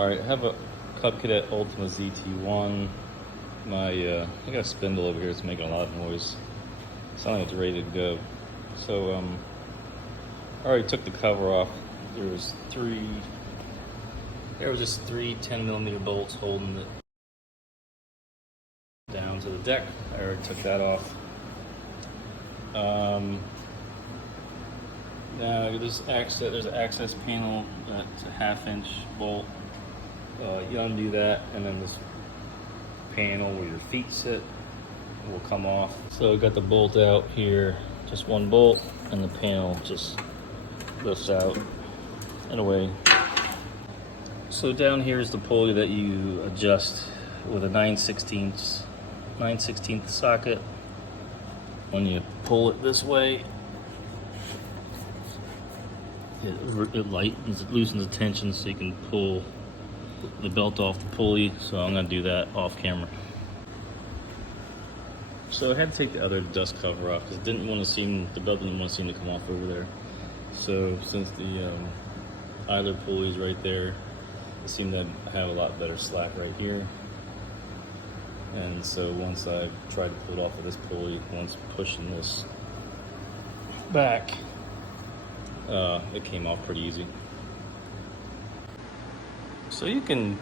Alright, I have a Cub Cadet Ultima ZT1. I got a spindle over here that's making a lot of noise. Sounds like it's ready to go. So I already took the cover off. There was just three 10mm bolts holding it down to the deck. I already took that off. Now there's an access panel that's a 1/2 inch bolt. You undo that, and then this panel where your feet sit will come off. So I got the bolt out here, just one bolt, and the panel just lifts out and away. So down here is the pulley that you adjust with a 9/16 socket. When you pull it this way, it lightens, it loosens the tension so you can pull the belt off the pulley. So I'm going to do that off camera. So I had to take the other dust cover off because the belt didn't want to seem to come off over there. So since the idler pulley is right there, it seemed to have a lot better slack right here. And so once I tried to pull it off of this pulley, once pushing this back, it came off pretty easy. So you can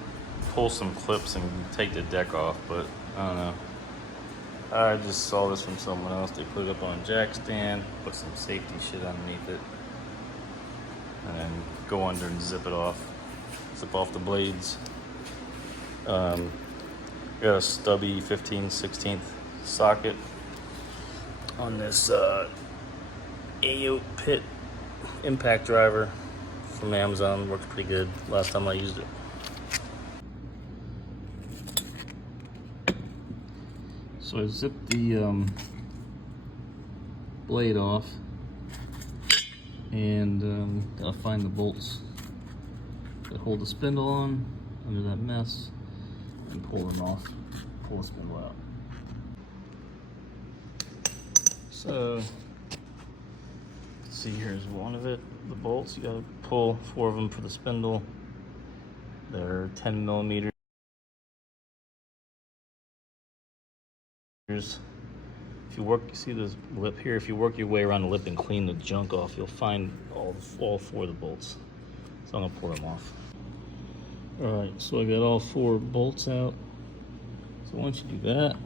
pull some clips and take the deck off, but I don't know. I just saw this from someone else. They put it up on a jack stand, put some safety shit underneath it, and then go under and zip it off. Zip off the blades. Got a stubby 15/16 socket on this AO Pit impact driver from Amazon. Works pretty good last time I used it. So I zipped the blade off, and gotta find the bolts that hold the spindle on under that mess and pull them off, pull the spindle out. So see, here's one of it, the bolts. You gotta pull 4 of them for the spindle. They're 10mm. If you work, you see this lip here, if you work your way around the lip and clean the junk off, you'll find all 4 of the bolts. So I'm gonna pull them off. All right, so I got all 4 bolts out. So once you do that,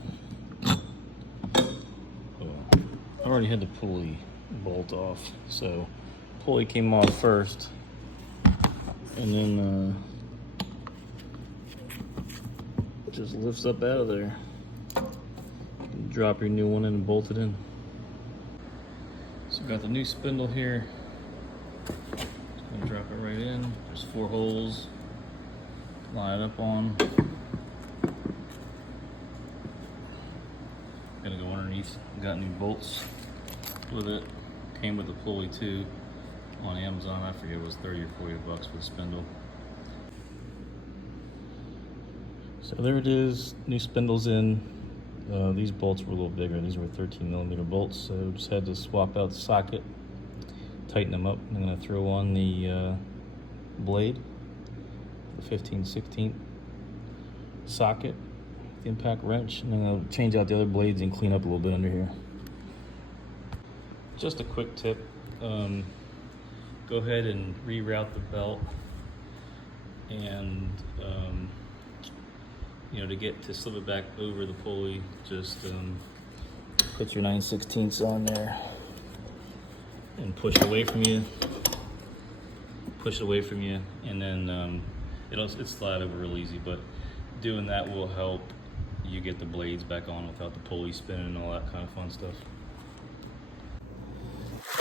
I already had the pulley bolt off. So pulley came off first, and then it just lifts up out of there. Drop your new one in and bolt it in. So got the new spindle here. Just gonna drop it right in. There's 4 holes. Line it up on. Gonna go underneath. Got new bolts with it. Came with the pulley too on Amazon. I forget, it was 30 or 40 bucks for the spindle. So there it is. New spindle's in. These bolts were a little bigger. These were 13mm bolts, so just had to swap out the socket, tighten them up. I'm going to throw on the blade, the 15/16 socket, the impact wrench, and then I'll change out the other blades and clean up a little bit under here. Just a quick tip, go ahead and reroute the belt, and to slip it back over the pulley, just put your 9/16 on there and push it away from you. And then it'll slide over real easy. But doing that will help you get the blades back on without the pulley spinning and all that kind of fun stuff.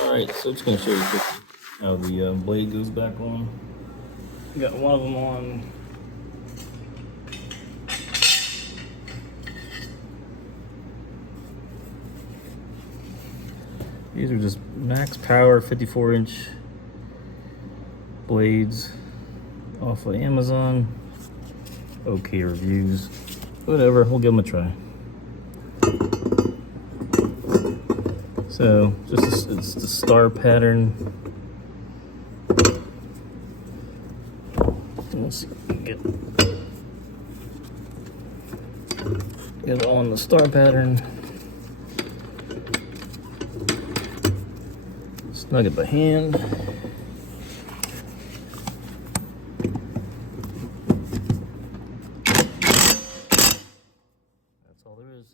All right, so I'm just gonna show you quickly how the blade goes back on. We got one of them on. These are just max power 54-inch blades off of Amazon. Okay reviews. Whatever, we'll give them a try. So it's the star pattern. Let's get it on the star pattern. Snug it by hand. That's all there is.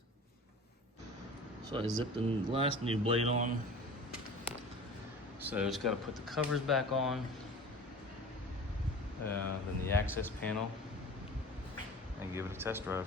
So I zipped the last new blade on. So just got to put the covers back on, then the access panel, and give it a test drive.